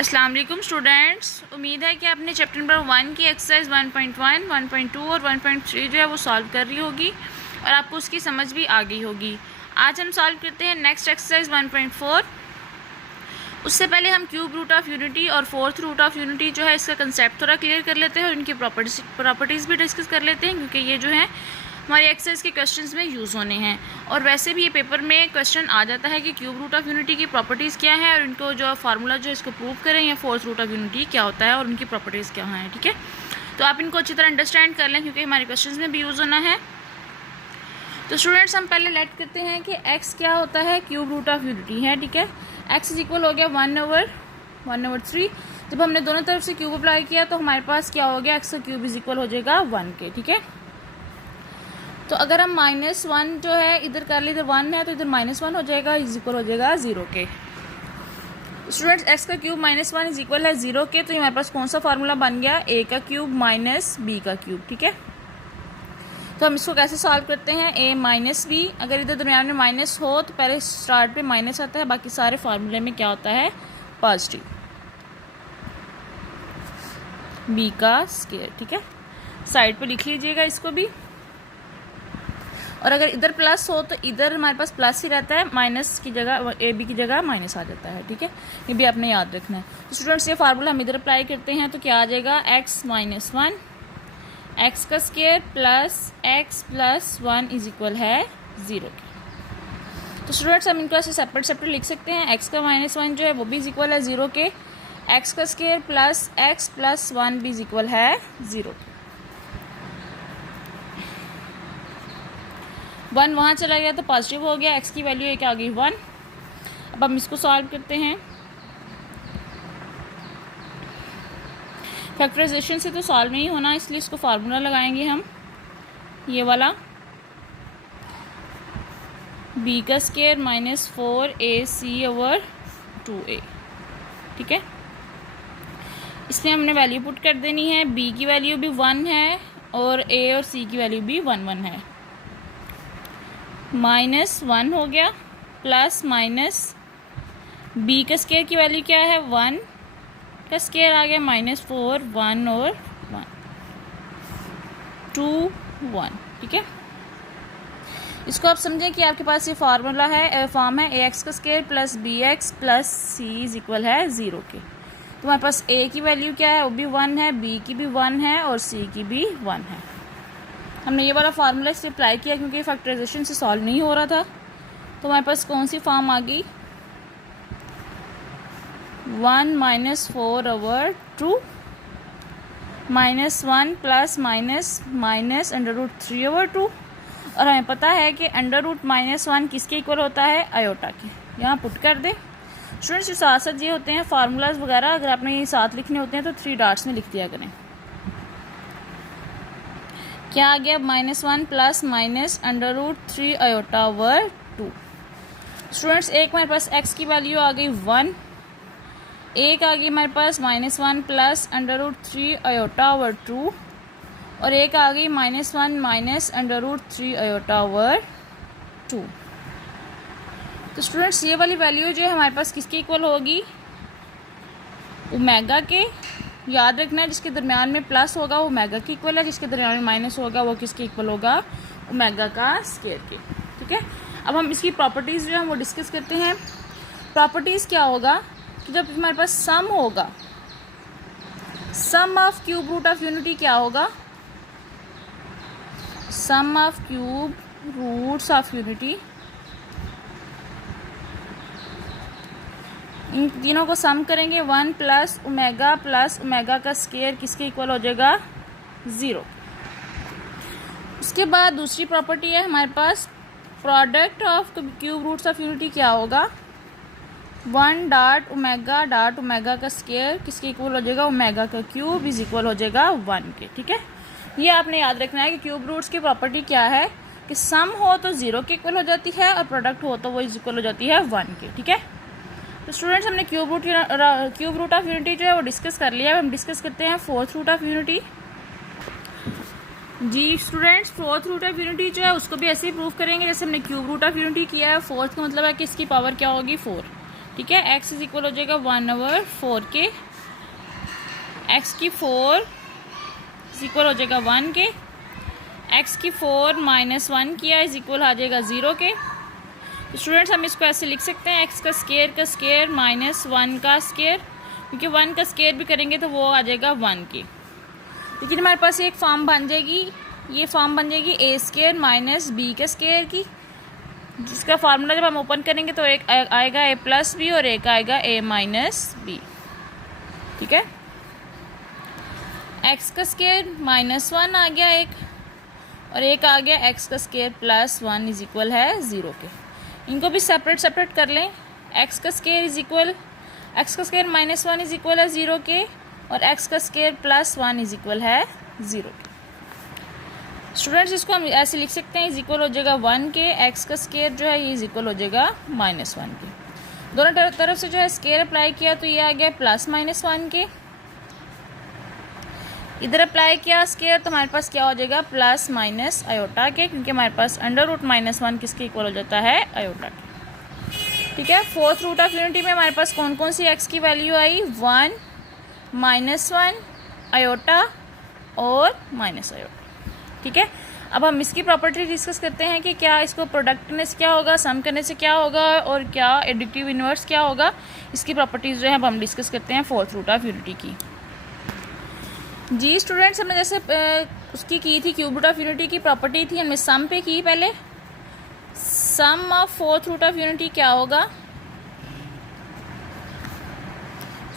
अस्सलाम वालेकुम स्टूडेंट्स, उम्मीद है कि आपने चैप्टर नंबर 1 की एक्सरसाइज 1.1, 1.2 और 1.3 जो है वो सॉल्व कर रही होगी और आपको उसकी समझ भी आ गई होगी। आज हम सॉल्व करते हैं नेक्स्ट एक्सरसाइज 1.4। उससे पहले हम क्यूब रूट ऑफ यूनिटी और फोर्थ रूट ऑफ यूनिटी जो है इसका कंसेप्ट थोड़ा क्लियर कर लेते हैं और इनकी प्रॉपर्टीज़ भी डिस्कस कर लेते हैं, क्योंकि ये जो है हमारे एक्सरसाइज के क्वेश्चंस में यूज़ होने हैं। और वैसे भी ये पेपर में क्वेश्चन आ जाता है कि क्यूब रूट ऑफ यूनिटी की प्रॉपर्टीज़ क्या है और इनको जो फार्मूला जो इसको प्रूव करें, या फोर्थ रूट ऑफ यूनिटी क्या होता है और उनकी प्रॉपर्टीज़ क्या हैं। ठीक है, तो आप इनको अच्छी तरह अंडरस्टैंड कर लें क्योंकि हमारे क्वेश्चन में भी यूज़ होना है। तो स्टूडेंट्स हम पहले लेट करते हैं कि एक्स क्या होता है, क्यूब रूट ऑफ यूनिटी है। ठीक है, एक्स इज इक्वल हो गया 1/3। जब हमने दोनों तरफ से क्यूब अप्लाई किया तो हमारे पास क्या हो गया, एक्स का क्यूब इज इक्वल हो जाएगा 1 के। ठीक है, तो अगर हम -1 जो है इधर कर ले, इधर 1 है तो इधर -1 हो जाएगा, इज इक्वल हो जाएगा 0 के। स्टूडेंट्स एक्स का क्यूब -1 इज इक्वल है 0 के, तो हमारे पास कौन सा फार्मूला बन गया, a का क्यूब माइनस बी का क्यूब। ठीक है, तो हम इसको कैसे सॉल्व करते हैं, a माइनस बी। अगर इधर दरम्यान में माइनस हो तो पहले स्टार्ट पे माइनस आता है, बाकी सारे फार्मूले में क्या होता है, पॉजिटिव b का स्क्वायर। ठीक है, साइड पे लिख लीजिएगा इसको भी। और अगर इधर प्लस हो तो इधर हमारे पास प्लस ही रहता है, माइनस की जगह ए बी की जगह माइनस आ जाता है। ठीक है, ये भी आपने याद रखना है। तो स्टूडेंट्स ये फार्मूला हम इधर अप्लाई करते हैं तो क्या आ जाएगा, एक्स माइनस 1 एक्स का square plus x plus 1 is equal है 0 के। तो स्टूडेंट्स हम इनको ऐसे सेपरेट लिख सकते हैं। एक्स का -1 जो है वो भी इज इक्वल है 0 के, एक्स का स्क्वायर प्लस एक्स प्लस 1 भी इज इक्वल है 0 के। 1 वहाँ चला गया तो पॉजिटिव हो गया, एक्स की वैल्यू एक आ गई 1। अब हम इसको सॉल्व करते हैं। फैक्टराइजेशन से तो सॉल्व नहीं होना, इसलिए इसको फार्मूला लगाएंगे हम, ये वाला b का स्क्वायर -4ac/2a। ठीक है, इसमें हमने वैल्यू पुट कर देनी है। b की वैल्यू भी 1 है और a और c की वैल्यू भी 1 है। -1 हो गया प्लस माइनस b का स्क्वायर की वैल्यू क्या है, 1 का स्क्वायर आ गया -4 1 और 1 2 1। ठीक है, इसको आप समझें कि आपके पास ये फार्मूला है, फॉर्म है ax का square plus bx plus c is equal है 0 के। तो हमारे पास a की वैल्यू क्या है, वो भी 1 है, b की भी 1 है और c की भी 1 है। हमने ये वाला फार्मूला इससे अप्लाई किया क्योंकि फैक्टराइजेशन से सॉल्व नहीं हो रहा था। तो हमारे पास कौन सी फॉर्म आ गई, 1 - 4/2 -1 प्लस माइनस √3/2। और हमें पता है कि √-1 किसके इक्वल होता है, आयोटा के। यहाँ पुट कर दें। स्टूडेंट्स जो साथ साथ ये होते हैं फार्मूलाज वगैरह, अगर आपने ये साथ लिखने होते हैं तो 3 डॉट्स में लिख दिया करें। क्या आ गया, -1 प्लस -√3/2। स्टूडेंट्स एक हमारे पास x की वैल्यू आ गई 1, एक आ गई हमारे पास -1 प्लस √3/2 और एक आ गई -1 माइनस √3/2। तो स्टूडेंट्स ये वाली वैल्यू जो है हमारे पास किसके इक्वल होगी, ओमेगा के। याद रखना है जिसके दरमियान में प्लस होगा वो ओमेगा की इक्वल है, जिसके दरमियान में माइनस होगा वो किसके इक्वल होगा, ओमेगा का स्क्वायर के। ठीक है, अब हम इसकी प्रॉपर्टीज़ जो है वो डिस्कस करते हैं। प्रॉपर्टीज़ क्या होगा कि जब हमारे पास सम होगा, sum of cube root of unity क्या होगा, sum of cube roots of unity, इन तीनों को सम करेंगे 1 प्लस ओमेगा का स्क्वायर किसके इक्वल हो जाएगा, 0। उसके बाद दूसरी प्रॉपर्टी है हमारे पास, product of cube roots of unity क्या होगा, 1 डॉट ओमेगा का स्क्वायर किसके इक्वल हो जाएगा, ओमेगा का क्यूब इज इक्वल हो जाएगा 1 के। ठीक है, ये आपने याद रखना है कि क्यूब रूट्स की प्रॉपर्टी क्या है कि सम हो तो 0 के इक्वल हो जाती है और प्रोडक्ट हो तो वो इज इक्वल हो जाती है 1 के। ठीक है, तो स्टूडेंट्स हमने क्यूब रूट ऑफ यूनिटी जो है वो डिस्कस कर लिया है। हम डिस्कस करते हैं फोर्थ रूट ऑफ यूनिटी। जी students, fourth root of unity जो है उसको भी ऐसे ही प्रूव करेंगे जैसे हमने क्यूब रूट ऑफ यूनिटी किया है। फोर्थ का मतलब है कि इसकी पावर क्या होगी, 4। ठीक है। x इज इक्वल हो जाएगा 1/4 के, x की 4 इज इक्वल हो जाएगा 1 के, x की 4 माइनस 1 किया इज इक्वल आ जाएगा 0 के। तो स्टूडेंट्स हम इसको ऐसे लिख सकते हैं, x का स्केयर माइनस 1 का स्केयर, क्योंकि 1 का स्केयर भी करेंगे तो वो आ जाएगा 1 के। लेकिन हमारे पास एक फॉर्म बन जाएगी, ये फॉर्म बन जाएगी ए स्केयर माइनस बी के स्केयर की, जिसका फार्मूला जब हम ओपन करेंगे तो एक आएगा ए प्लस बी और एक आएगा ए माइनस बी। ठीक है, एक्स का स्केयर माइनस 1 आ गया एक, और एक आ गया एक्स का स्केयर प्लस 1 इज इक्वल है 0 के। इनको भी सेपरेट कर लें। एक्स का स्केयर इज इक्वल, एक्स का स्केयर माइनस 1 इज इक्वल है 0 के, और एक्स का स्केयर प्लस 1 इज इक्वल है 0 के। स्टूडेंट्स इसको हम ऐसे लिख सकते हैं, इज इक्वल हो जाएगा 1 के, एक्स का स्केयर जो है ये इज इक्वल हो जाएगा माइनस 1 के। दोनों तरफ से जो है स्केयर अप्लाई किया तो ये आ गया प्लस माइनस 1 के। इधर अप्लाई किया स्केयर तो हमारे पास क्या हो जाएगा प्लस माइनस आयोटा के, क्योंकि हमारे पास अंडर रूट माइनस 1 किसके इक्वल हो जाता है आयोटा के। ठीक है, फोर्थ रूट ऑफ यूनिटी में हमारे पास कौन कौन सी एक्स की वैल्यू आई, 1 माइनस 1 आयोटा और माइनस आयोटा। ठीक है, अब हम इसकी प्रॉपर्टी डिस्कस करते हैं कि क्या इसको प्रोडक्टनेस से क्या होगा, सम करने से क्या होगा, और क्या एडिटिव इन्वर्स क्या होगा। इसकी प्रॉपर्टीज़ जो है अब हम डिस्कस करते हैं फोर्थ रूट ऑफ यूनिटी की। जी स्टूडेंट्स, हमने जैसे उसकी की थी क्यूब रूट ऑफ यूनिटी की प्रॉपर्टी थी, हमने सम पे की पहले। Sum of fourth root of unity क्या होगा,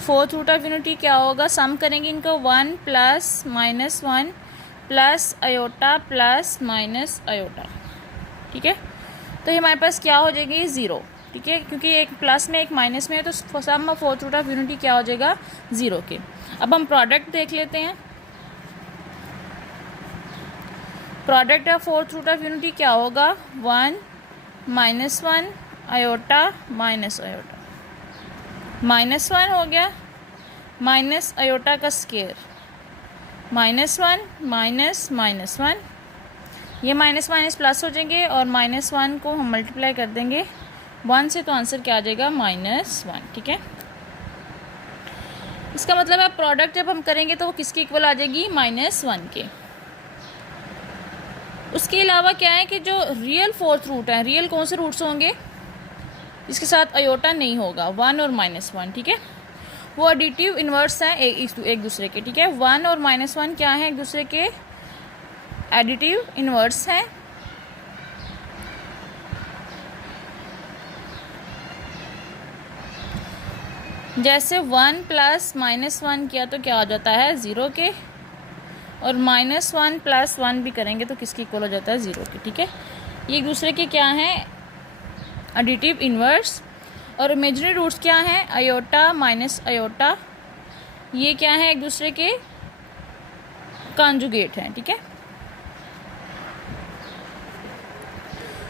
फोर्थ रूट ऑफ यूनिटी क्या होगा, सम करेंगे इनको 1 plus minus 1 plus iota plus minus iota. ठीक है, तो ये हमारे पास क्या हो जाएगी 0। ठीक है, क्योंकि एक प्लस में एक माइनस में है तो sum of fourth root of unity क्या हो जाएगा 0 के। अब हम प्रोडक्ट देख लेते हैं। Product of fourth root of unity क्या होगा, 1 minus 1 iota minus iota, minus 1 हो गया माइनस आयोटा का स्केयर, माइनस 1 माइनस माइनस 1, ये माइनस माइनस प्लस हो जाएंगे और माइनस 1 को हम मल्टीप्लाई कर देंगे 1 से, तो आंसर क्या आ जाएगा -1। ठीक है, इसका मतलब है प्रोडक्ट जब हम करेंगे तो वो किसके इक्वल आ जाएगी -1 के। उसके अलावा क्या है कि जो रियल फोर्थ रूट है, रियल कौन से रूट्स होंगे इसके साथ आयोटा नहीं होगा, 1 और -1। ठीक है, वो एडिटिव इन्वर्स हैं एक दूसरे के। ठीक है, 1 और -1 क्या है एक दूसरे के एडिटिव इन्वर्स हैं। जैसे 1 प्लस -1 किया तो क्या हो जाता है 0 के, और -1 प्लस 1 भी करेंगे तो किसके इक्वल हो जाता है 0 के। ठीक है, ये एक दूसरे के क्या हैं एडिटिव इन्वर्स। और इमेजिनरी रूट्स क्या हैं, आयोटा माइनस आयोटा, ये क्या है एक दूसरे के कॉन्जुगेट हैं। ठीक है,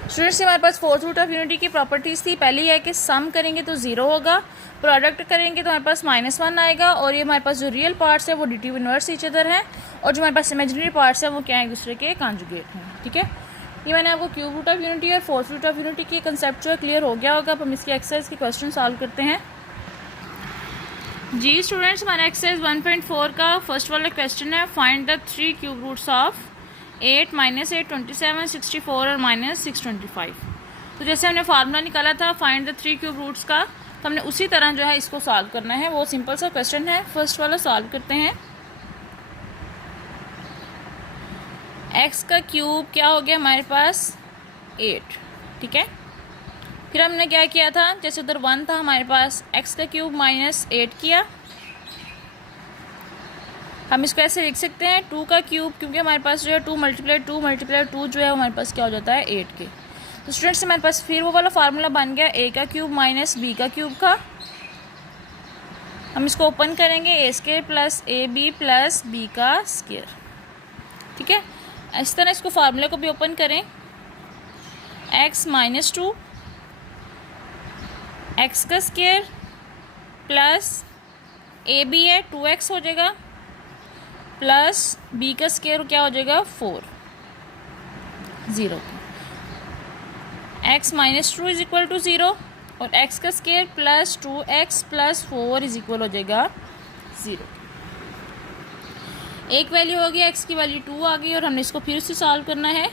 स्टूडेंट्स हमारे पास फोर्थ रूट ऑफ यूनिटी की प्रॉपर्टीज़ थी। पहली है कि सम करेंगे तो 0 होगा, प्रोडक्ट करेंगे तो हमारे पास -1 आएगा, और ये हमारे पास जो रियल पार्ट्स है वो एडिटिव इन्वर्स ईच अदर हैं, और जो हमारे पास इमेजिनरी पार्ट्स हैं वो क्या है एक दूसरे के कॉन्जुगेट हैं। ठीक है, ये मैंने आपको क्यूब रूट ऑफ यूनिटी और फोर्थ रूट ऑफ यूनिटी की कंसेप्ट जो क्लियर हो गया होगा। अब हम इसकी एक्सरसाइज के क्वेश्चन सॉल्व करते हैं। जी स्टूडेंट्स, हमारा एक्सरसाइज 1.4 का फर्स्ट वाला क्वेश्चन है, find the 3 cube roots of 8, -8, 27, 64 और -625। तो जैसे हमने फार्मूला निकाला था फाइंड द 3 क्यूब रूट्स का, तो हमने उसी तरह जो है इसको सॉल्व करना है। वो सिंपल सा क्वेश्चन है, फर्स्ट वाला सॉल्व करते हैं। एक्स का क्यूब क्या हो गया हमारे पास 8। ठीक है, फिर हमने क्या किया था, जैसे उधर 1 था हमारे पास, एक्स का क्यूब -8 किया। हम इसको ऐसे लिख सकते हैं 2 का क्यूब, क्योंकि हमारे पास जो है 2 × 2 जो है हमारे पास क्या हो जाता है 8 के। तो स्टूडेंट्स हमारे पास फिर वो वाला फार्मूला बन गया a का क्यूब माइनस b का क्यूब का। हम इसको ओपन करेंगे a² plus ab plus b का स्क्वायर। ठीक है, इस तरह इसको फार्मूले को भी ओपन करें, x -2 x का स्क्वायर प्लस ab है 2x हो जाएगा, प्लस b का स्क्वायर क्या हो जाएगा 4, 0। x -2 इज इक्वल टू 0, और एक्स का square plus 2x plus 4 is equal हो जाएगा 0। एक वैल्यू हो गई, x की वैल्यू 2 आ गई और हमने इसको फिर से सॉल्व करना है।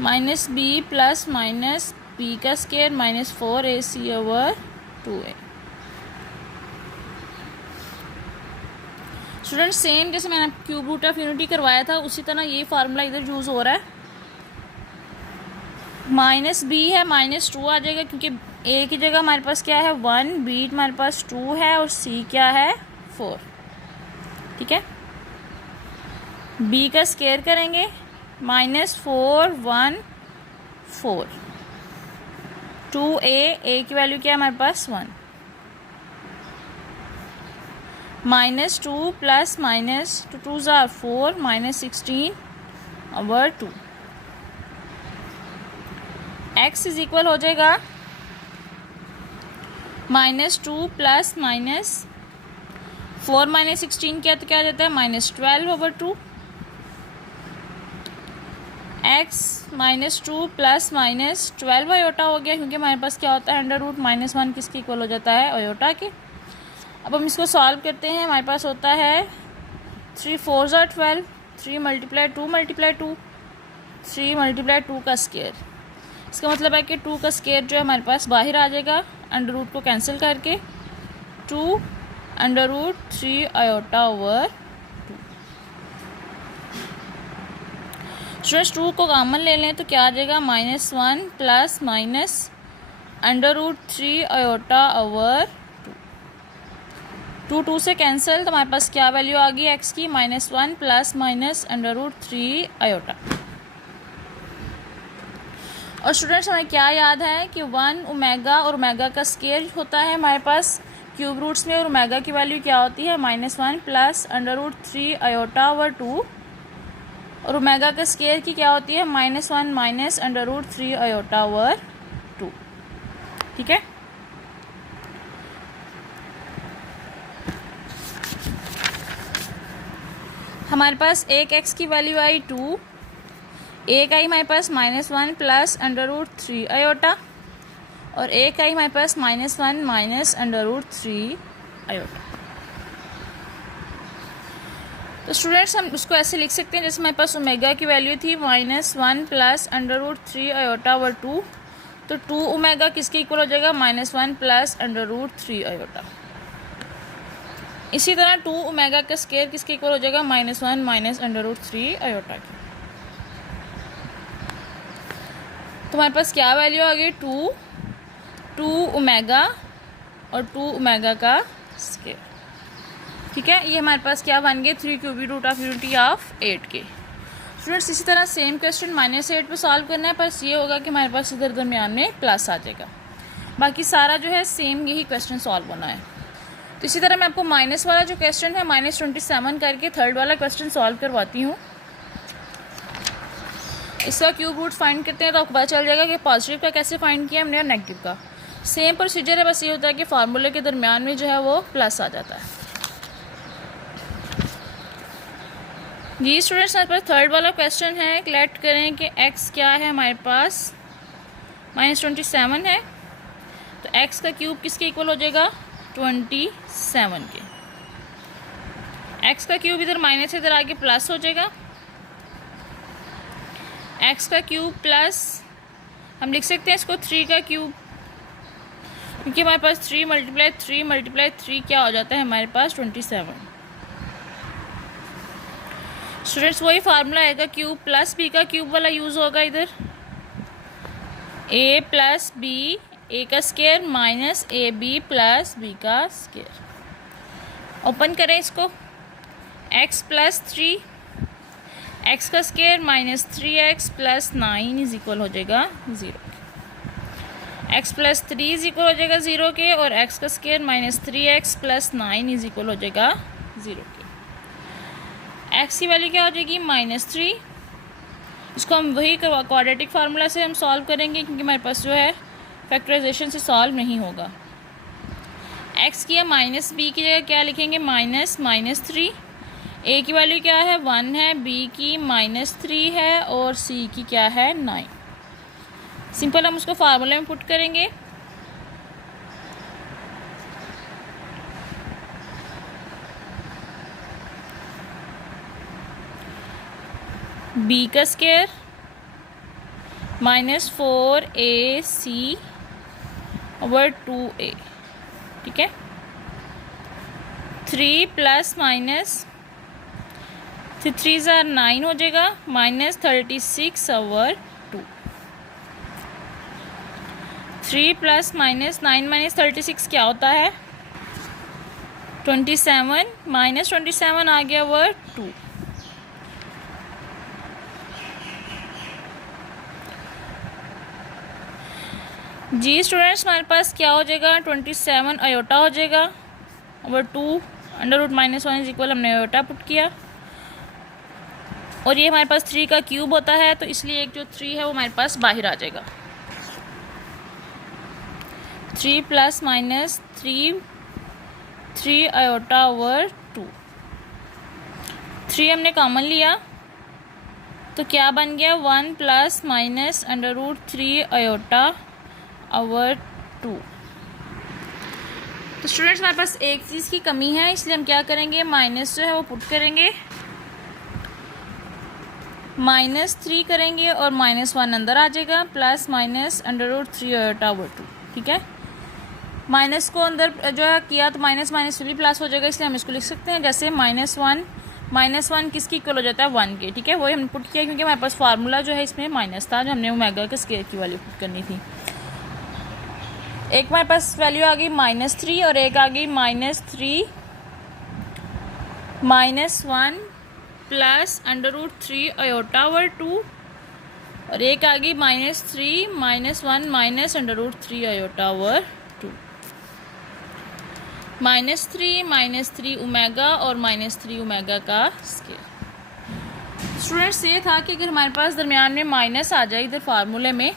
Minus B plus minus B का square minus 4ac over 2a। Student same जैसे मैंने क्यूब रूट ऑफ यूनिटी करवाया था उसी तरह ये फार्मूला इधर यूज़ हो रहा है। माइनस बी है माइनस 2 आ जाएगा क्योंकि ए की जगह हमारे पास क्या है 1, बी हमारे पास 2 है और सी क्या है 4। ठीक है, बी का स्केयर करेंगे माइनस 4 1 4 2a की वैल्यू क्या है हमारे पास 1 माइनस 2 प्लस माइनस 2 2 ज़ार 4 minus 16 over 2। x is equal हो जाएगा माइनस 2 प्लस माइनस 4 माइनस 16 क्या तो क्या आ जाता है minus 12 over 2। x minus 2 plus minus 12 iota हो गया क्योंकि हमारे पास क्या होता है अंडर रूट माइनस 1 किसके इक्वल हो जाता है अयोटा के। अब हम इसको सॉल्व करते हैं। हमारे पास होता है 3 4 ज़ार 12 3 मल्टीप्लाई 2 मल्टीप्लाई 2 3 मल्टीप्लाई 2 का स्केयर। इसका मतलब है कि 2 का स्केयर जो है हमारे पास बाहर आ जाएगा अंडर रूट को कैंसिल करके 2 under root 3 iota over 2। Students 2 को कॉमन ले लें तो क्या आ जाएगा minus 1 plus minus under root 3 iota over 2 2 से कैंसिल तो हमारे पास क्या वैल्यू आ गई एक्स की minus 1 plus minus under root 3 iota. और स्टूडेंट्स हमें क्या याद है कि 1 ओमेगा और ओमेगा का स्केयर होता है हमारे पास क्यूब रूट्स में और ओमेगा की वैल्यू क्या होती है minus 1 plus under root 3 iota over 2 और ओमेगा का स्केयर की क्या होती है minus 1 minus under root 3 iota over 2। ठीक है, हमारे पास एक x की वैल्यू आई 2, एक आई हमारे पास minus 1 plus under root 3 iota और एक आई हमारे पास minus 1 minus under root 3 iota. तो स्टूडेंट्स हम उसको ऐसे लिख सकते हैं जैसे हमारे पास ओमेगा की वैल्यू थी minus 1 plus under root 3 iota over 2 तो 2 ओमेगा किसके इक्वल हो जाएगा minus 1 plus under root 3 iota. इसी तरह 2 ओमेगा का स्केयर किसके इक्वल हो जाएगा minus 1 minus under root 3 iota की। तो हमारे पास क्या वैल्यू आ गई 2 ओमेगा और 2 ओमेगा का स्केयर। ठीक है, ये हमारे पास क्या बन गए 3 cubic root of unity of 8 के। स्टूडेंट्स इसी तरह सेम क्वेश्चन -8 पे सॉल्व करना है, बस ये होगा कि हमारे पास इधर दरमियान में प्लस आ जाएगा। बाकी सारा जो है सेम यही क्वेश्चन सॉल्व होना है। तो इसी तरह मैं आपको माइनस वाला जो क्वेश्चन है -27 करके थर्ड वाला क्वेश्चन सॉल्व करवाती हूँ। इसका क्यूब रूट फाइंड करते हैं तो आपको पता चल जाएगा कि पॉजिटिव का कैसे फाइंड किया हमने और नेगेटिव का। सेम प्रोसीजर है, बस ये होता है कि फार्मूले के दरमियान में जो है वो प्लस आ जाता है। जी स्टूडेंट्स, हमारे पास थर्ड वाला क्वेश्चन है। कलेक्ट करें कि x क्या है हमारे पास -27 है तो x का क्यूब किसके इक्वल हो जाएगा 27 के। x का क्यूब इधर माइनस इधर आके प्लस हो जाएगा। x का क्यूब प्लस हम लिख सकते हैं इसको 3 का क्यूब क्योंकि हमारे पास 3 मल्टीप्लाई 3 क्या हो जाता है हमारे पास 27। स्टूडेंट्स वही फार्मूला आएगा क्यूब प्लस बी का क्यूब वाला यूज़ होगा इधर a प्लस बी ए का square minus A B plus B का स्केयर। ओपन करें इसको x प्लस 3 x का square minus 3x plus 9 is equal हो जाएगा 0। x प्लस 3 इज इक्वल हो जाएगा 0 के और x का square minus 3x plus 9 is equal हो जाएगा 0 के। x की वैल्यू क्या हो जाएगी -3। इसको हम वही क्वाड्रेटिक फार्मूला से हम सॉल्व करेंगे क्योंकि हमारे पास जो है फैक्टराइजेशन से सॉल्व नहीं होगा। x की माइनस बी की जगह क्या लिखेंगे -3। a की वैल्यू क्या है 1 है, b की -3 है और c की क्या है 9। सिंपल हम उसको फार्मूले में पुट करेंगे। बी का square minus 4ac over 2a, ठीक है। 3 प्लस माइनस 3 ज़ार 9 हो जाएगा, minus 36 over 2। 3 plus minus 9 minus 36 क्या होता है? 27, माइनस 27 आ गया ओवर 2। जी स्टूडेंट्स, हमारे पास क्या हो जाएगा? 27 आयोटा हो जाएगा over 2 under root minus 1 is equal, हमने आयोटा पुट किया। और ये हमारे पास 3 का क्यूब होता है, तो इसलिए एक जो 3 है वो हमारे पास बाहर आ जाएगा। 3 प्लस माइनस 3 आयोटा ओवर 2। 3 हमने कॉमन लिया तो क्या बन गया? 1 plus minus under root 3 iota over 2। तो स्टूडेंट्स, हमारे पास एक चीज़ की कमी है, इसलिए हम क्या करेंगे? माइनस जो है वो पुट करेंगे, -3 करेंगे और -1 अंदर आ जाएगा, plus minus under root 3 iota over 2, ठीक है। माइनस को अंदर जो है किया तो माइनस माइनस भी प्लस हो जाएगा, इसलिए हम इसको लिख सकते हैं जैसे -1 किसकी इक्वल हो जाता है? 1 के, ठीक है। वही हमने पुट किया क्योंकि हमारे पास फार्मूला जो है इसमें माइनस था, जो हमने ओमेगा के स्क्वायर की वैल्यू पुट करनी थी। एक हमारे पास वैल्यू आ गई -3 और एक आ गई -3 -1 plus under root 3 iota over 2 और एक आ गई -3 -1 minus under root 3 iota over 2। -3 omega और -3 ओमेगा का स्क्वायर। स्टूडेंट्स, ये था कि अगर हमारे पास दरमियान में माइनस आ जाए इधर फार्मूले में,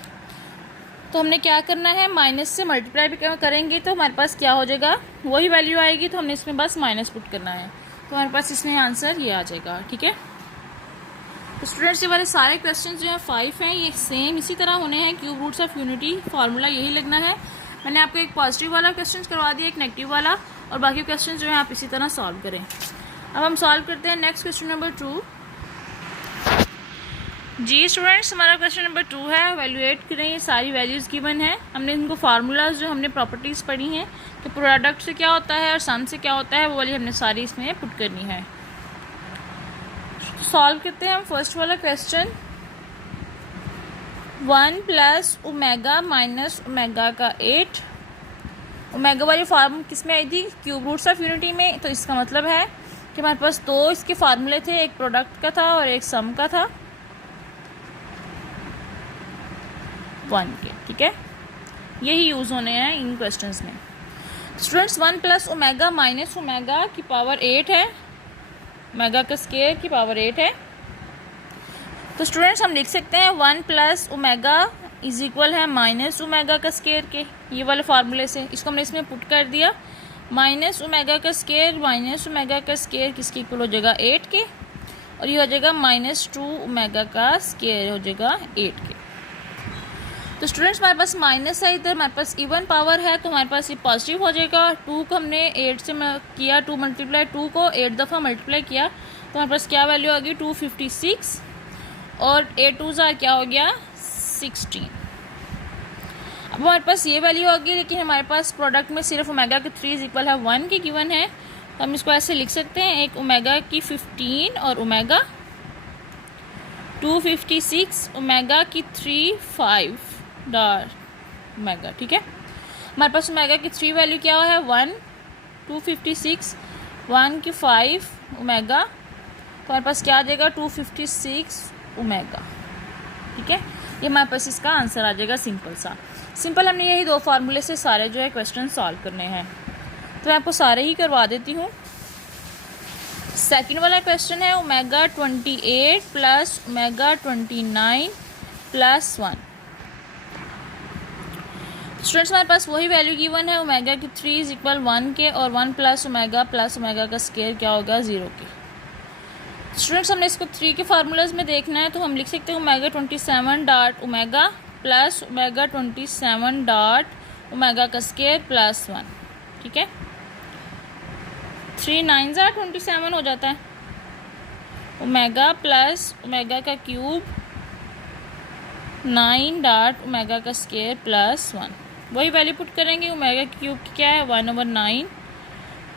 तो हमने क्या करना है? माइनस से मल्टीप्लाई भी करेंगे तो हमारे पास क्या हो जाएगा? वही वैल्यू आएगी, तो हमने इसमें बस माइनस पुट करना है, तो हमारे पास इसमें आंसर ये आ जाएगा, ठीक है। तो स्टूडेंट्स, ये वाले सारे क्वेश्चन जो हैं 5 हैं, ये सेम इसी तरह होने हैं। Cube roots of unity formula यही लगना है। मैंने आपको एक पॉजिटिव वाला क्वेश्चन करवा दिया, एक नेगेटिव वाला, और बाकी क्वेश्चन जो है आप इसी तरह सॉल्व करें। अब हम सॉल्व करते हैं नेक्स्ट क्वेश्चन नंबर 2। जी स्टूडेंट्स, हमारा क्वेश्चन नंबर 2 है। वैल्यूएट करें, ये सारी वैल्यूज़ गिवन है। हमने इनको फार्मूलाज जो हमने प्रॉपर्टीज़ पढ़ी हैं कि प्रोडक्ट से क्या होता है और सम से क्या होता है, वो वाली हमने सारी इसमें पुट करनी है। सॉल्व करते हैं हम फर्स्ट वाला question. 1 plus omega minus omega का 8। ओमेगा वाली फार्म किस में आई थी? क्यूब रूट्स ऑफ यूनिटी में। तो इसका मतलब है कि हमारे पास 2 इसके फार्मूले थे, एक प्रोडक्ट का था और एक सम का था 1 के, ठीक है। यही यूज़ होने हैं इन क्वेश्चंस में। Students, 1 plus omega minus omega की पावर 8 है, ओमेगा का स्क्वायर की पावर 8 है। तो स्टूडेंट्स, हम लिख सकते हैं 1 प्लस ओमेगा इज इक्वल है माइनस ओमेगा का स्क्वायर के, ये वाले फार्मूले से। इसको हमने इसमें पुट कर दिया, माइनस ओमेगा का स्क्वायर माइनस ओमेगा का स्क्वायर किसके इक्वल हो जाएगा? 8 के, और ये हो जाएगा -2 ओमेगा का स्क्वायर हो जाएगा 8 के। तो स्टूडेंट्स, हमारे पास माइनस है इधर, हमारे पास इवन पावर है, तो हमारे पास ये पॉजिटिव हो जाएगा। 2 को हमने 8 से किया, 2 मल्टीप्लाई 2 को 8 दफ़ा मल्टीप्लाई किया, तो हमारे पास क्या वैल्यू आ गई? 256 और 8 2 ज़ार क्या हो गया? 16। अब हमारे पास ये वैल्यू आ गई, लेकिन हमारे पास प्रोडक्ट में सिर्फ ओमेगा के 3 इज इक्वल है 1 के गिवन है, तो हम इसको ऐसे लिख सकते हैं, एक ओमेगा की 15 और ओमेगा 256 ओमेगा की 3 5 डार ओमेगा, ठीक है। हमारे पास ओमेगा की 3 वैल्यू क्या है? 1 256 1 की 5 ओमेगा, तो हमारे पास क्या आ जाएगा? 256 ओमेगा, ठीक है। ये हमारे पास इसका आंसर आ जाएगा सिंपल सा। सिंपल हमने यही 2 फार्मूले से सारे जो है क्वेश्चन सॉल्व करने हैं, तो मैं आपको सारे ही करवा देती हूँ। सेकंड वाला क्वेश्चन है omega 28 plus omega 29 plus 1। Students, हमारे पास वही वैल्यू गिवन है, ओमेगा की 3 इज इक्वल 1 के, और 1 प्लस ओमेगा का स्क्वायर क्या होगा? 0 के। स्टूडेंट्स, हमने इसको 3 के फार्मूलाज में देखना है, तो हम लिख सकते हैं omega 27 dot omega plus omega 27 dot omega का स्केयर प्लस 1, ठीक है। 3 9 27 हो जाता है। ओमेगा प्लस ओमेगा का क्यूब 9 डॉट ओमेगा का स्केयर प्लस 1, वही वैल्यू पुट करेंगे। ओमेगा क्यूब की क्या है 1/9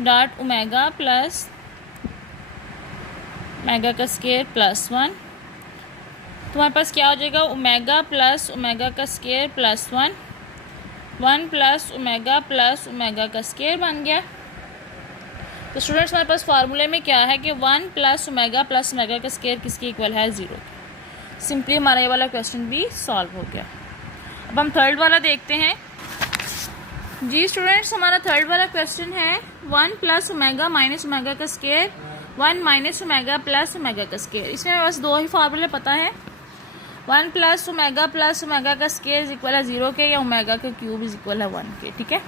डॉट ओमेगा प्लस ओमेगा का स्केयर प्लस 1। तुम्हारे पास क्या हो जाएगा, ओमेगा प्लस ओमेगा का स्केयर प्लस 1 प्लस ओमेगा का स्केयर बन गया। तो स्टूडेंट्स हमारे पास फार्मूले में क्या है कि 1 प्लस ओमेगा का स्केयर किसके इक्वल है, 0। सिंपली हमारा ये वाला क्वेश्चन भी सॉल्व हो गया। अब हम थर्ड वाला देखते हैं। जी स्टूडेंट्स, हमारा थर्ड वाला क्वेश्चन है 1 प्लस ओमेगा माइनस ओमेगा का square 1 minus omega plus omega का स्केयर। इसमें बस दो ही फार्मूले पता है, 1 प्लस ओमेगा का स्केयर इज इक्वल है 0 के, या ओमेगा का क्यूब इज इक्वल है 1 के, ठीक है।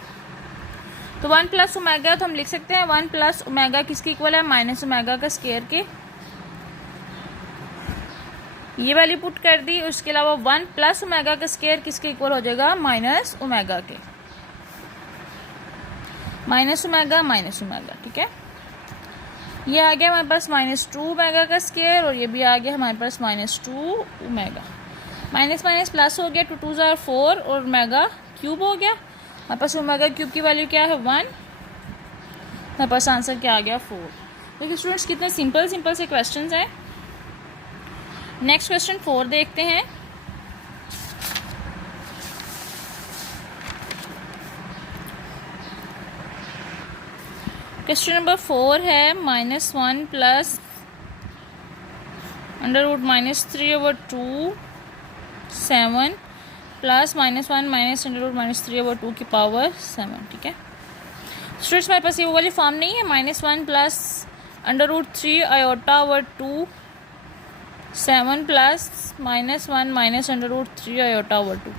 तो 1 प्लस ओमेगा तो हम लिख सकते हैं 1 प्लस ओमेगा किसके इक्वल है, माइनस ओमेगा का स्केयर के। ये वैल्यू पुट कर दी। उसके अलावा 1 प्लस ओमेगा का स्केयर किसके इक्वल हो जाएगा, माइनस ओमेगा के, माइनस ओमेगा, ठीक है। ये आ गया हमारे पास -2 ओमेगा का स्केयर, और ये भी आ गया हमारे पास -2 ओमेगा। माइनस माइनस प्लस हो गया, 2 2 ज़ार 4 और ओमेगा क्यूब हो गया। हमारे पास ओमेगा क्यूब की वैल्यू क्या है 1, हमारे पास आंसर क्या आ गया 4। देखिए स्टूडेंट्स कितने सिंपल से क्वेश्चंस हैं। नेक्स्ट क्वेश्चन 4 देखते हैं। क्वेश्चन नंबर 4 है -1 प्लस √-3/2 7 प्लस -1 माइनस √-3/2 की पावर 7, ठीक है। स्टूडेंट्स हमारे पास ये वो वाली फॉर्म नहीं है, -1 प्लस √3/2 7 प्लस -1 माइनस √3/2,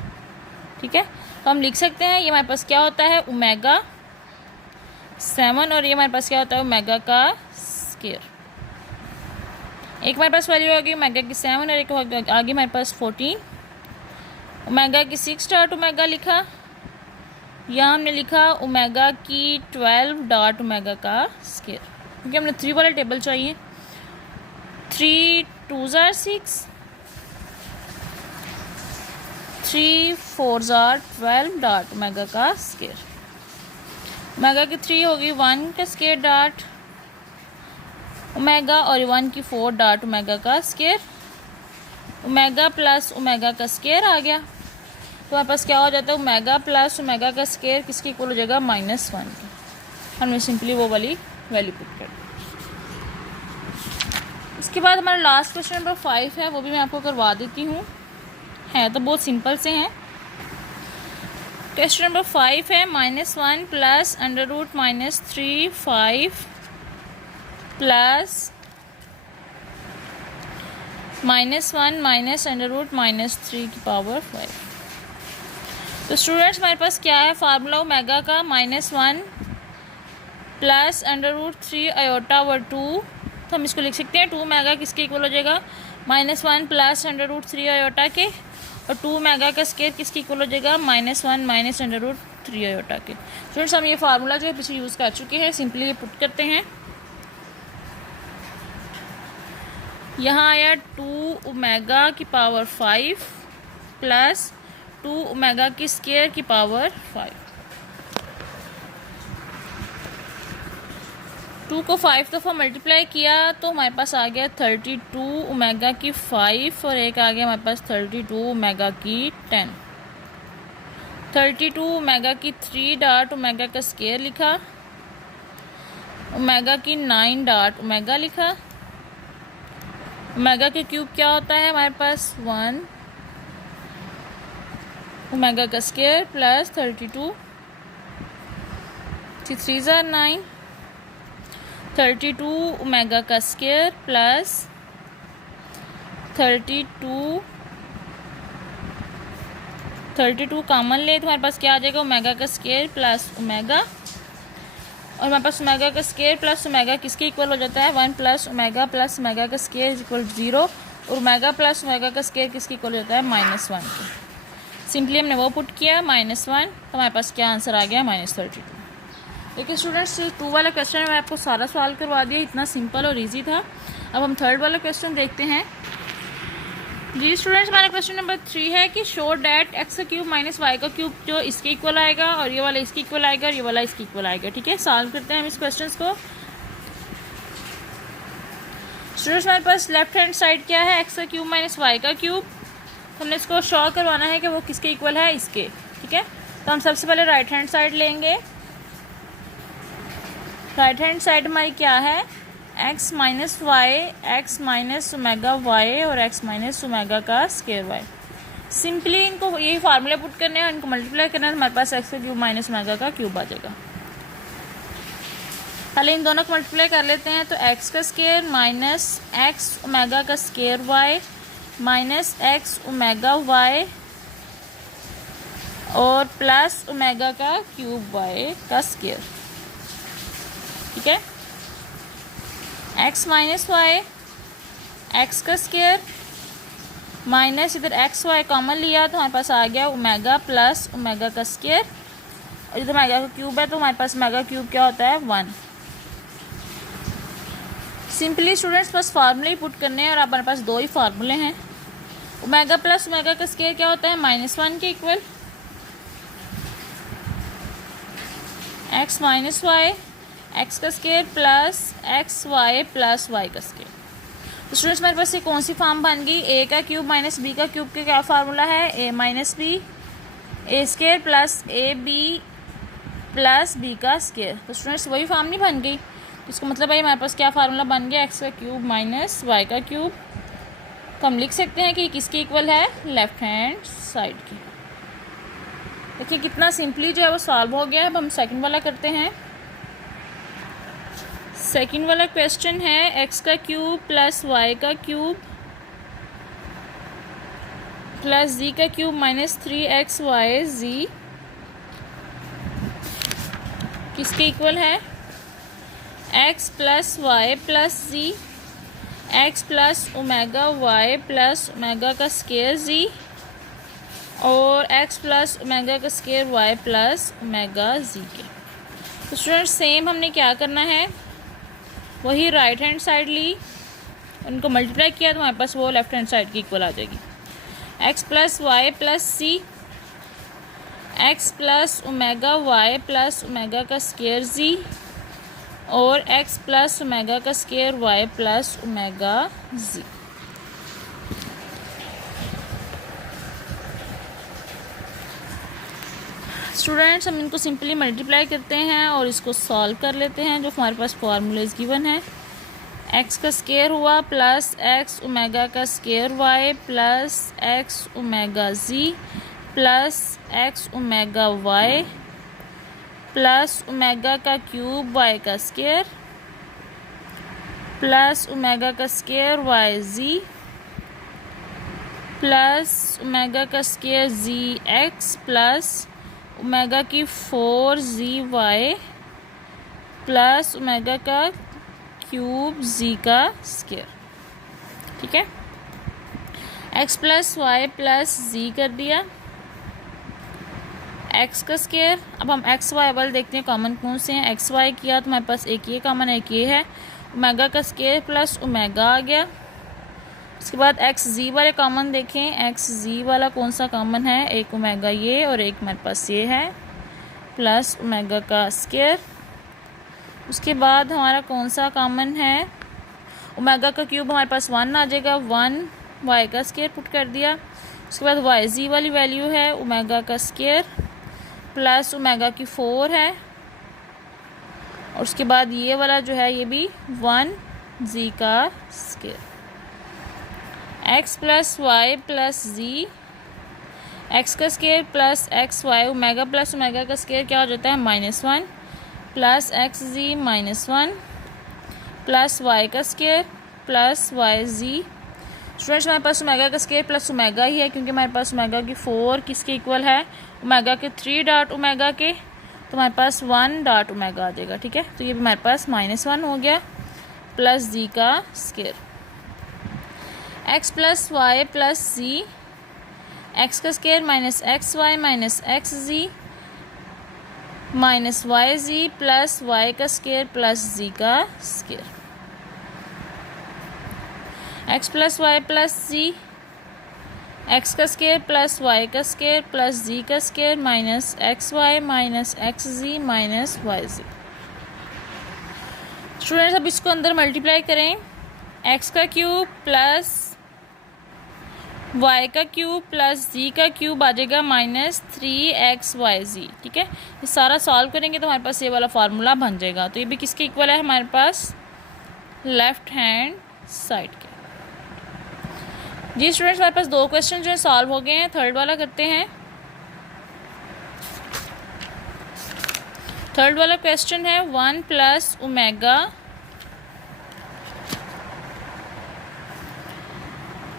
ठीक है। तो हम लिख सकते हैं ये हमारे पास क्या होता है ओमेगा 7, और ये हमारे पास क्या होता है ओमेगा का स्केयर। एक हमारे पास वैल्यू होगी ओमेगा की 7 और एक आगे हमारे पास 14। ओमेगा की 6 डॉट ओमेगा लिखा, यहाँ हमने लिखा ओमेगा की 12 डॉट ओमेगा का स्केयर, क्योंकि हमने 3 वाला टेबल चाहिए। 3 2 ज़ार 6, 3 4 ज़ार 12 डॉट ओमेगा का स्केयर। ओमेगा की 3 होगी 1 का स्केयर डॉट ओमेगा, और 1 की 4 डॉट ओमेगा का स्केयर। ओमेगा प्लस ओमेगा का स्केयर आ गया। तो हमारे पास क्या हो जाता है ओमेगा प्लस ओमेगा का स्केयर किसके इक्वल हो जाएगा -1 की। हमने सिंपली वो वाली वैल्यू पुट कर दी। उसके बाद हमारा लास्ट क्वेश्चन नंबर 5 है, वो भी मैं आपको करवा देती हूँ, है तो बहुत सिंपल से हैं। क्वेश्चन नंबर 5 है -1 प्लस √-3 5 प्लस -1 माइनस √-3 की पावर 5। तो स्टूडेंट्स हमारे पास क्या है फार्मूला ओमेगा का, -1 प्लस √3/2। तो हम इसको लिख सकते हैं 2 ओमेगा किसके इक्वल हो जाएगा, -1 प्लस √3 के, और 2 ओमेगा का स्केयर किसके इक्वल हो जाएगा -1 माइनस √3 के। स्टूडेंट्स हम ये फार्मूला जो है पीछे यूज़ कर चुके हैं, सिंपली ये पुट करते हैं। यहाँ आया 2 ओमेगा की पावर 5 प्लस 2 ओमेगा की स्केयर की पावर 5। 2 को 5 दफ़ा मल्टीप्लाई किया तो हमारे पास आ गया 32 ओमेगा की 5, और एक आ गया हमारे पास 32 ओमेगा की 10। 32 ओमेगा की 3 डॉट ओमेगा का स्केयर लिखा, ओमेगा की 9 डॉट ओमेगा लिखा। ओमेगा के क्यूब क्या होता है हमारे पास 1 ओमेगा का स्केयर प्लस 32 3 ज़ार 9 32 ओमेगा का स्केयर प्लस 32 कॉमन ले तो हमारे पास क्या आ जाएगा ओमेगा का स्केयर प्लस ओमेगा, और हमारे पास ओमेगा का स्केयर प्लस ओमेगा किसके इक्वल हो जाता है 1 प्लस ओमेगा का स्केयर इज इक्वल 0, और ओमेगा प्लस ओमेगा का स्केयर किसके इक्वल हो जाता है -1 के। सिंपली हमने वो पुट किया -1, तो हमारे पास क्या आंसर आ गया -32। देखिए स्टूडेंट्स, 2 वाला क्वेश्चन मैं आपको सारा सवाल करवा दिया, इतना सिंपल और इजी था। अब हम 3rd वाला क्वेश्चन देखते हैं। जी स्टूडेंट्स, हमारा क्वेश्चन नंबर 3 है कि शो डैट x³ - y³ जो इसके इक्वल आएगा और ये वाला इसके इक्वल आएगा और ये वाला इसके इक्वल आएगा। ठीक है, सॉल्व करते हैं हम इस क्वेश्चन को। स्टूडेंट्स, हमारे पास लेफ्ट हैंड साइड क्या है, x³ - y³। हमने इसको शो करवाना है कि वो किसके इक्वल है, इसके। ठीक है, तो हम सबसे पहले राइट हैंड साइड लेंगे। राइट हैंड साइड हमारी क्या है, x - y, x - omega y और x - ओमेगा का स्क्वायर y। सिंपली इनको यही फार्मूला पुट करने हैं, इनको मल्टीप्लाई करना है, हमारे पास x³ - ओमेगा का क्यूब आ जाएगा। पहले इन दोनों को मल्टीप्लाई कर लेते हैं, तो x का स्क्वायर माइनस x ओमेगा का square y minus x omega y और प्लस ओमेगा का क्यूब y का स्क्वायर। ठीक है, x माइनस y, x का स्क्वायर माइनस इधर x y कॉमन लिया तो हमारे पास आ गया ओमेगा प्लस ओमेगा का स्क्वायर, और इधर ओमेगा का क्यूब है तो हमारे पास ओमेगा क्यूब क्या होता है, 1। सिंपली स्टूडेंट्स बस फार्मूले ही पुट करने हैं और हमारे पास 2 ही फार्मूले हैं। ओमेगा प्लस ओमेगा का स्क्वायर क्या होता है, -1 के equal, x minus y, x का square plus x y plus y का स्क्वायर। तो स्टूडेंट्स मेरे पास ये कौन सी फॉर्म बन गई, ए का क्यूब माइनस बी का क्यूब के क्या फार्मूला है, a minus b, a square plus a B plus B का स्क्वायर। तो स्टूडेंट्स वही फॉर्म नहीं बन गई, तो इसका मतलब है हमारे पास क्या फार्मूला बन गया, एक्स का क्यूब माइनस वाई का क्यूब। तो हम लिख सकते हैं कि किसके इक्वल है, लेफ्ट हैंड साइड की। देखिए कितना सिंपली जो है वो सॉल्व हो गया। अब हम सेकंड वाला करते हैं। सेकंड वाला क्वेश्चन है एक्स का क्यूब प्लस वाई का क्यूब प्लस जी का क्यूब माइनस 3x वाई जी किसके इक्वल है, x plus y plus z, x plus omega y plus omega का स्क्वायर जी और x प्लस ओमेगा का square y plus omega z के। तो student same हमने क्या करना है, वही राइट हैंड साइड ली, उनको मल्टीप्लाई किया तो हमारे पास वो लेफ्ट हैंड साइड की इक्वल आ जाएगी। x plus y plus c, x plus omega y plus omega का स्क्वायर जी और x प्लस ओमेगा का square y plus omega z. Students हम इनको सिंपली मल्टीप्लाई करते हैं और इसको सॉल्व कर लेते हैं। जो हमारे पास फार्मूलेज गिवन है, x का स्क्वायर हुआ प्लस x ओमेगा का square y plus x omega z plus x omega y plus omega का क्यूब y का स्क्वायर प्लस ओमेगा का square y z plus omega का square z x plus omega की 4zy plus omega का cube z का square. ठीक है, x plus y plus z कर दिया, x का स्क्वायर। अब हम x y वाले देखते हैं कॉमन कौन से हैं। x y किया तो हमारे पास एक ये कॉमन है, एक ये है, ओमेगा का स्क्वायर प्लस ओमेगा आ गया। उसके बाद एक्स जी वाले कॉमन देखें, एक्स जी वाला कौन सा कॉमन है, एक ओमेगा ये और एक हमारे पास ये है प्लस ओमेगा का स्क्वायर। उसके बाद हमारा कौन सा कॉमन है, ओमेगा का क्यूब हमारे पास 1 आ जाएगा, 1 वाई का स्क्वायर पुट कर दिया। उसके बाद वाई जी वाली वैल्यू है ओमेगा का स्क्वायर प्लस ओमेगा की 4 है और उसके बाद ये वाला जो है ये भी 1 जी का square. X plus y plus z, x का square plus x y, omega plus omega का स्क्वायर क्या हो जाता है, -1 plus x z -1 plus y का square plus y z. Students हमारे पास ओमेगा का स्क्वायर प्लस ओमेगा ही है क्योंकि हमारे पास ओमेगा की 4 किसके इक्वल है, ओमेगा के 3 डॉट ओमेगा के, तो हमारे पास 1 डॉट ओमेगा आ जाएगा। ठीक है, तो ये भी हमारे पास -1 हो गया प्लस जी का square. X plus y plus z, x का square minus x y minus x z minus y z plus y का स्केयर प्लस जी का square, x plus y plus z, x का square plus y का square plus z का square minus x y minus x z minus y z. Students अब इसको अंदर multiply करें, x का क्यूब प्लस वाई का क्यूब प्लस जी का क्यूब आ जाएगा माइनस 3xyz। ठीक है, ये सारा सॉल्व करेंगे तो हमारे पास ये वाला फार्मूला बन जाएगा। तो ये भी किसके इक्वल है हमारे पास, लेफ्ट हैंड साइड के। जी स्टूडेंट्स हमारे पास 2 क्वेश्चन जो है सॉल्व हो गए हैं। थर्ड वाला करते हैं। थर्ड वाला क्वेश्चन है 1 प्लस ओमेगा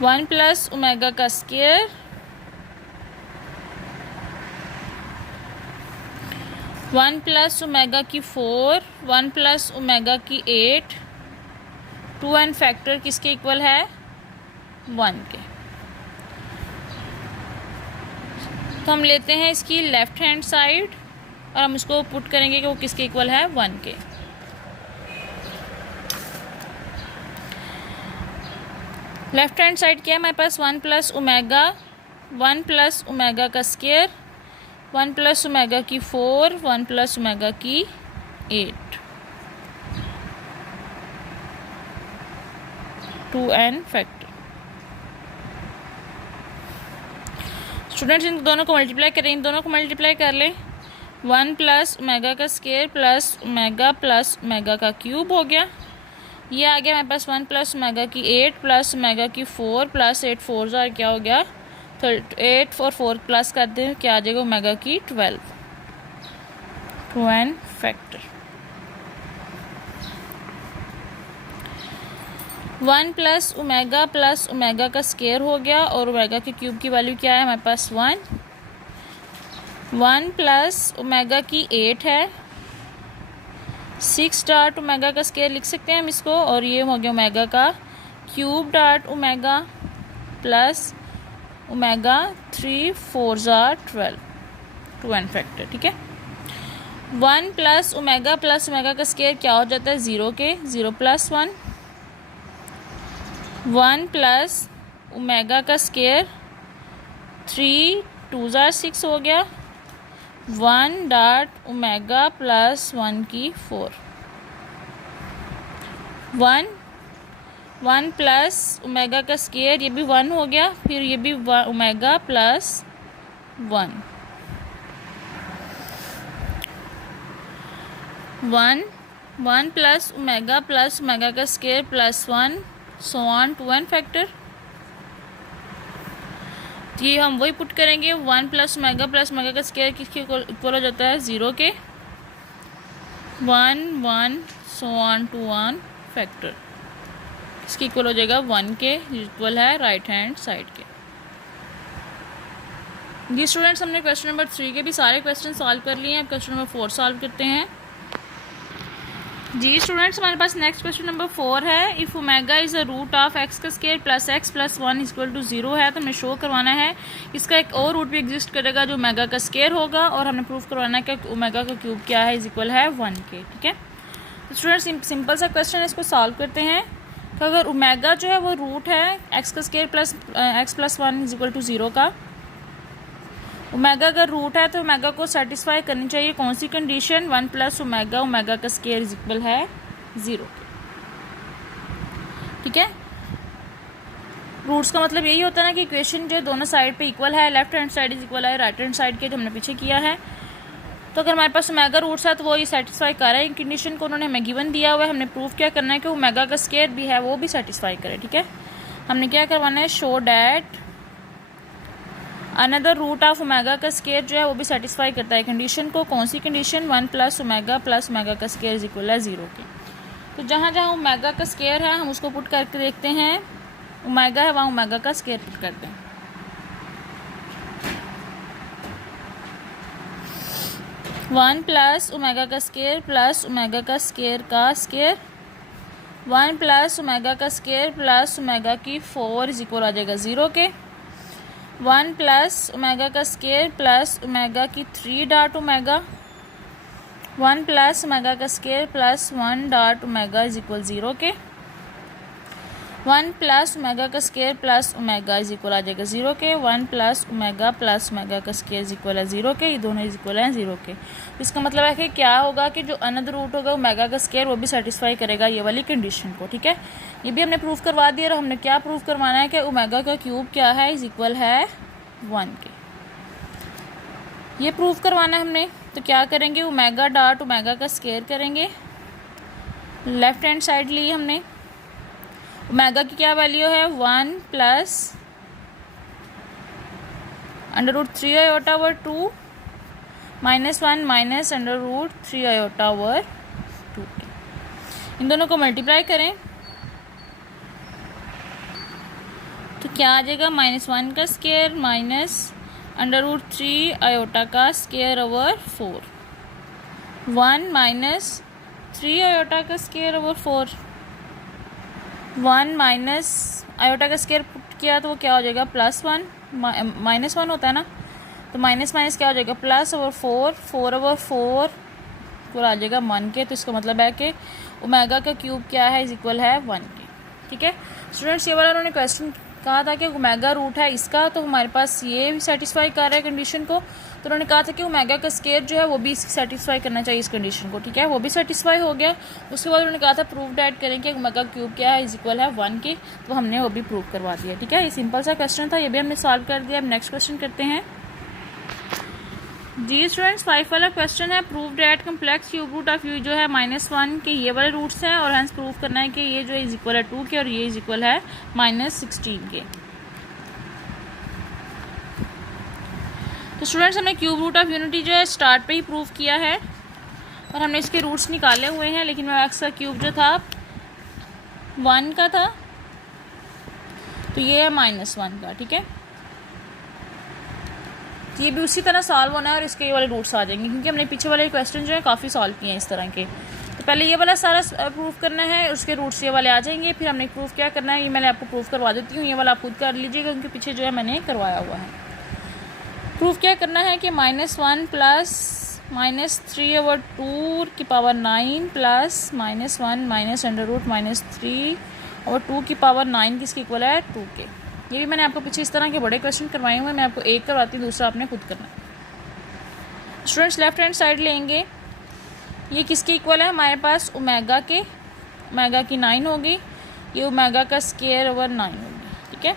1 प्लस ओमेगा का स्केयर 1 प्लस ओमेगा की 4 1 प्लस ओमेगा की 8 2 एन फैक्टर किसके इक्वल है, 1 के। तो हम लेते हैं इसकी लेफ्ट हैंड साइड और हम इसको पुट करेंगे कि वो किसके इक्वल है, 1 के। लेफ्ट हैंड साइड क्या है हमारे पास, 1 प्लस ओमेगा 1 प्लस ओमेगा का स्केयर 1 प्लस ओमेगा की 4 1 प्लस ओमेगा की 8 2n फैक्टर। स्टूडेंट्स इन दोनों को मल्टीप्लाई करें, इन दोनों को मल्टीप्लाई कर लें। 1 प्लस ओमेगा का स्केयर प्लस ओमेगा का क्यूब हो गया। ये आ गया हमारे पास 1 प्लस ओमेगा की 8 प्लस ओमेगा की 4 प्लस 8 4 जार क्या हो गया, 8 और 4 प्लस कर दें क्या आ जाएगा, ओमेगा की 12 2n फैक्टर। 1 प्लस ओमेगा का स्केयर हो गया और ओमेगा के क्यूब की वैल्यू क्या है हमारे पास 1 प्लस ओमेगा की 8 है 6 डॉट ओमेगा का स्केयर लिख सकते हैं हम इसको, और ये हो गया ओमेगा का cube dot omega plus omega 3 4 jar 12 2n factor. ठीक है, 1 प्लस ओमेगा का स्केयर क्या हो जाता है, 0 के, 0 प्लस 1 1 प्लस ओमेगा का स्केयर 3 2 जार 6 हो गया 1 डॉट ओमेगा प्लस 1 की 4 1 प्लस ओमेगा का स्केयर ये भी 1 हो गया, फिर ये भी ओमेगा प्लस 1 1 प्लस ओमेगा का square plus 1 so on 2n factor. ये हम वही पुट करेंगे, 1 प्लस ओमेगा का स्केयर किसके इक्वल हो जाता है, 0 के, 1 सो ऑन 2n फैक्टर इसकी इक्वल हो जाएगा 1 के, इक्वल है राइट हैंड साइड के। ये स्टूडेंट्स हमने क्वेश्चन नंबर 3 के भी सारे क्वेश्चन सॉल्व कर लिए हैं। अब क्वेश्चन नंबर 4 सॉल्व करते हैं। जी स्टूडेंट्स हमारे पास नेक्स्ट क्वेश्चन नंबर 4 है। If omega is a root of x का square plus x plus 1 equal to 0 है, तो हमें शो करवाना है इसका एक और रूट भी एग्जिस्ट करेगा जो ओमेगा का स्केयर होगा, और हमने प्रूफ करवाना है कि ओमेगा का क्यूब क्या है, इज इक्वल है 1 के। ठीक है, तो स्टूडेंट्स सिंपल सा क्वेश्चन है, इसको सॉल्व करते हैं। तो अगर ओमेगा जो है वो रूट है एक्स का square plus x plus 1 is equal to 0 का, ओमेगा अगर रूट है तो ओमेगा को सेटिस्फाई करनी चाहिए कौन सी कंडीशन, 1 प्लस ओमेगा का स्केयर इज इक्वल है 0 के। ठीक है, रूट्स का मतलब यही होता है ना कि इक्वेशन जो दोनों साइड पे इक्वल है, left hand side is equal है राइट हैंड साइड के, जो हमने पीछे किया है। तो अगर हमारे पास ओमेगा रूट्स है तो वो ये सेटिस्फाई कर रहा है, कंडीशन को उन्होंने हमें गिवन दिया हुआ है, हमने प्रूफ क्या करना है कि ओमेगा का स्केयर भी है वो भी सेटिस्फाई करे। ठीक है, हमने क्या करवाना है, show that another root of omega का स्केयर जो है वो भी सेटिस्फाई करता है कंडीशन को, कौन सी कंडीशन, 1 प्लस ओमेगा का स्केयर इज इक्वल है 0 के। तो जहाँ जहाँ ओमेगा का स्केयर है हम उसको पुट करके देखते हैं, ओमेगा है वहाँ ओमेगा का स्केयर पुट करते हैं। वन प्लस ओमेगा का स्केयर प्लस ओमेगा का स्केयर 1 प्लस ओमेगा का स्केयर प्लस ओमेगा की 4 इज इक्वल आ जाएगा 0 के। 1 प्लस ओमेगा का स्केयर प्लस ओमेगा की 3 डॉट ओमेगा, 1 प्लस ओमेगा का square plus 1 dot omega is equal 0 के, 1 प्लस ओमेगा का square plus omega is equal आ जाएगा 0 के, 1 प्लस ओमेगा का स्केयर इज इक्वल है 0 के, ये दोनों इज इक्वल हैं 0 के। इसका मतलब है कि क्या होगा कि जो अनदर रूट होगा ओमेगा का स्केयर वो भी सेटिस्फाई करेगा ये वाली कंडीशन को, ठीक है। ये भी हमने प्रूव करवा दिया और हमने क्या प्रूव करवाना है कि ओमेगा का क्यूब क्या है इज इक्वल है 1 के, ये प्रूव करवाना है हमने। तो क्या करेंगे, ओमेगा डॉट ओमेगा का स्केयर करेंगे, लेफ्ट हैंड साइड ली हमने, ओमेगा की क्या वैल्यू है 1 plus under root 3 iota over 2 minus 1 minus under root 3 iota over 2। इन दोनों को मल्टीप्लाई करें तो क्या आ जाएगा, -1 का square minus under root 3 iota का स्केयर ओवर 4, 1 माइनस 3 आयोटा का स्केयर ओवर 4, 1 माइनस आयोटा का स्केयर पुट किया तो वो क्या हो जाएगा +1, -1 होता है ना, तो माइनस माइनस क्या हो जाएगा प्लस ओवर 4, 4 ओवर 4 को आ जाएगा 1 के। तो इसका मतलब है कि ओमेगा का क्यूब क्या है इज इक्वल है 1 के, ठीक है स्टूडेंट्स। ये वाला उन्होंने क्वेश्चन कहा था कि ओमेगा रूट है इसका, तो हमारे पास ये भी सेटिस्फाई कर रहा है कंडीशन को। तो उन्होंने कहा था कि ओमेगा का स्केयर जो है वो भी सेटिस्फाई करना चाहिए इस कंडीशन को, ठीक है, वो भी सेटिस्फाई हो गया। उसके बाद उन्होंने कहा था प्रूव डैट करें कि ओमेगा क्यूब क्या है इज इक्वल है 1 के, तो हमने वो भी प्रूव करवा दिया, ठीक है। ये सिंपल सा क्वेश्चन था, ये भी हमने सॉल्व कर दिया। अब नेक्स्ट क्वेश्चन करते हैं जी स्टूडेंट्स। 5 वाला क्वेश्चन है, prove that complex cube root of you जो है -1 के ये वाले रूट्स हैं और हेंस प्रूव करना है कि ये जो इज इक्वल है 2 के और ये इज इक्वल है -16 के। तो स्टूडेंट्स हमने क्यूब रूट ऑफ यूनिटी जो है स्टार्ट पे ही प्रूव किया है और हमने इसके रूट्स निकाले हुए हैं, लेकिन वह एक्स का क्यूब जो था 1 का था तो ये है -1 का, ठीक है। तो ये भी उसी तरह सॉल्व होना है और इसके ये वाले रूट्स आ जाएंगे क्योंकि हमने पीछे वाले क्वेश्चन जो है काफ़ी सॉल्व किए हैं इस तरह के। तो पहले ये वाला सारा प्रूव करना है, उसके रूट्स ये वाले आ जाएंगे, फिर हमने प्रूव क्या करना है ये मैंने आपको प्रूव करवा देती हूँ, ये वाला आप खुद कर लीजिएगा क्योंकि पीछे जो है मैंने करवाया हुआ है। प्रूफ क्या करना है कि -1 प्लस -3 ओवर 2 की power 9 plus -1 minus under root -3 over 2 की पावर 9 किसकी इक्वल है 2 के। ये भी मैंने आपको पीछे इस तरह के बड़े क्वेश्चन करवाए हुए हैं, मैं आपको एक करवाती हूँ, दूसरा आपने खुद करना है। स्टूडेंट्स लेफ्ट हैंड साइड लेंगे, ये किसके इक्वल है हमारे पास ओमेगा के, ओमेगा की 9 होगी, ये ओमेगा का स्केयर ओवर 9 होगी, ठीक है।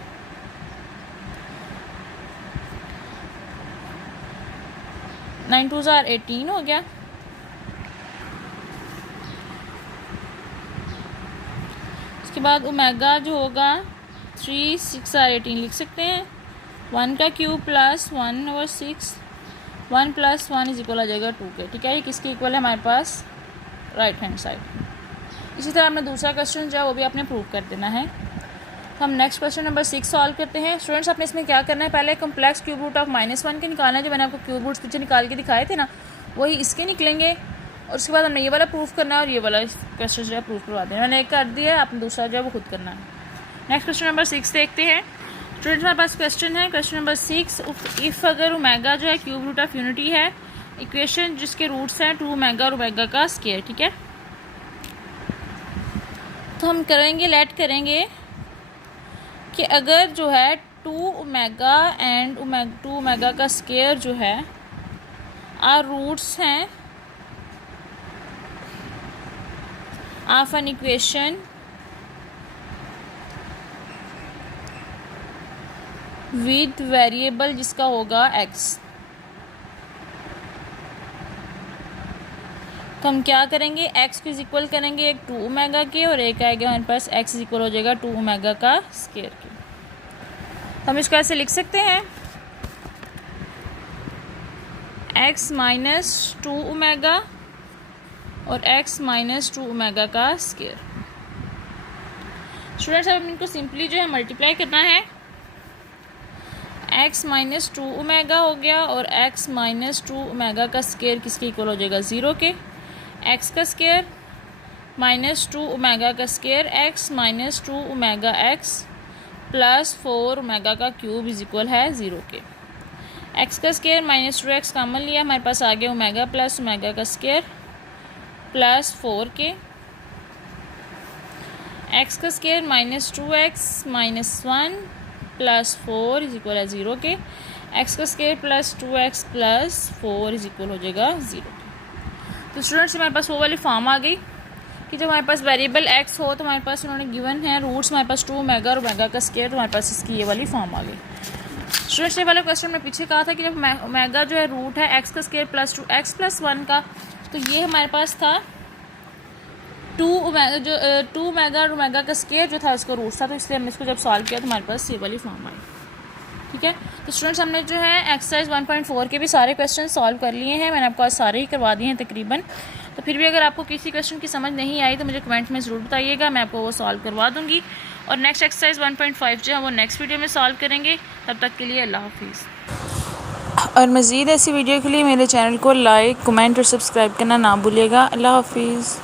नाइन 2 ज़ार 18 हो गया। उसके बाद ओमेगा जो होगा 3 6 ज़ार 18 लिख सकते हैं, 1 का cube plus 1 over 6, 1 plus 1 is equal आ जाएगा 2 के, ठीक है। ये किसके इक्वल है हमारे पास राइट हैंड साइड। इसी तरह हमने दूसरा क्वेश्चन जो है वो भी आपने प्रूव कर देना है। तो हम नेक्स्ट क्वेश्चन नंबर 6 सॉल्व करते हैं। स्टूडेंट्स आपने इसमें क्या करना है, पहले कम्प्लेक्स क्यूब रूट ऑफ -1 के निकालना है, जो मैंने आपको क्यूब रूट्स पीछे निकाल के दिखाए थे ना वही इसके निकलेंगे और उसके बाद हमने ये वाला प्रूफ करना है और ये वाला क्वेश्चन जो है प्रूफ करवा देना। मैंने एक कर दिया है, आपने दूसरा जो है वो खुद करना है। नेक्स्ट क्वेश्चन नंबर 6 देखते हैं। स्टूडेंट्स हमारे पास क्वेश्चन है क्वेश्चन नंबर 6, इफ़ अगर ओमेगा जो है क्यूब रूट ऑफ यूनिटी है, इक्वेशन जिसके रूट्स हैं 2 ओमेगा और ओमेगा का स्केयर, ठीक है। तो हम करेंगे लेट करेंगे कि अगर जो है 2 ओमेगा एंड 2 ओमेगा का स्केयर जो है आर रूट्स हैं of an equation with variable जिसका होगा x, तो हम क्या करेंगे x को इक्वल करेंगे एक 2 ओमेगा के और एक आएगा हमारे पास x इक्वल हो जाएगा 2 ओमेगा का स्केयर के। हम इसको ऐसे लिख सकते हैं x माइनस 2 ओमेगा और x माइनस 2 ओमेगा का स्केयर। स्टूडेंट्स अब इनको सिंपली जो है मल्टीप्लाई करना है, x माइनस 2 ओमेगा हो गया और x माइनस 2 ओमेगा का स्केयर किसके इक्वल हो जाएगा 0 के, x का स्केयर माइनस 2 ओमेगा का square x minus 2 omega x plus 4 omega का क्यूब इज इक्वल है 0 के। एक्स का स्केयर माइनस 2x कॉमन लिया, हमारे पास आ गया ओमेगा प्लस ओमेगा का स्केयर प्लस 4 के। एक्स का square minus 2x minus 1 plus 4 is equal है 0 के। एक्स का square plus 2x plus 4 is equal हो जाएगा 0 के। तो स्टूडेंट्स हमारे पास वो वाली फॉर्म आ गई कि जब हमारे पास वेरिएबल x हो तो हमारे पास उन्होंने गिवन है रूट्स हमारे पास 2 ओमेगा और ओमेगा का स्केयर, तो हमारे पास इसकी ये वाली फॉर्म आ गई। स्टूडेंट्स ये वाला क्वेश्चन में पीछे कहा था कि जब ओमेगा जो है रूट है x का स्केयर प्लस 2x प्लस 1 का, तो ये हमारे पास था 2 ओमेगा और ओमेगा का स्केयर जो था इसका रूट था, तो इसलिए हमने इसको जब सॉल्व किया तो हमारे पास ये वाली फॉर्म आई। ठीक है, तो स्टूडेंट्स हमने जो है एक्सरसाइज 1.4 के भी सारे क्वेश्चन सॉल्व कर लिए हैं, मैंने आपको आज सारे ही करवा दिए हैं तकरीबन। तो फिर भी अगर आपको किसी क्वेश्चन की समझ नहीं आई तो मुझे कमेंट में ज़रूर बताइएगा, मैं आपको वो सॉल्व करवा दूँगी। और नेक्स्ट एक्सरसाइज 1.5 जो है वो नेक्स्ट वीडियो में सॉल्व करेंगे। तब तक के लिए अल्लाह हाफिज़। और मज़ीद ऐसी वीडियो के लिए मेरे चैनल को लाइक, कमेंट और सब्सक्राइब करना ना भूलिएगा। अल्लाह हाफिज़।